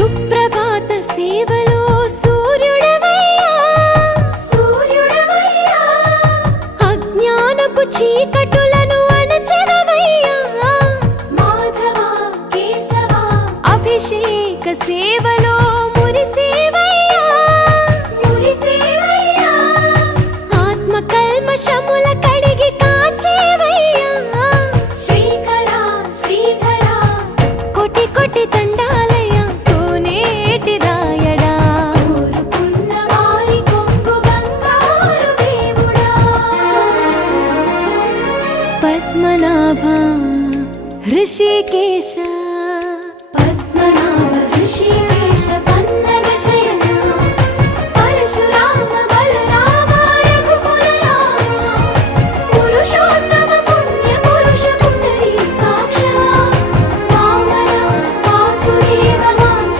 సుప్రభాత సేవలో సూర్యుడవయ్యా సూర్యుడవయ్యా అజ్ఞానపు చీకటులను అణచెదవయ్యా మాధవ కేశవ అభిషేక సేవలో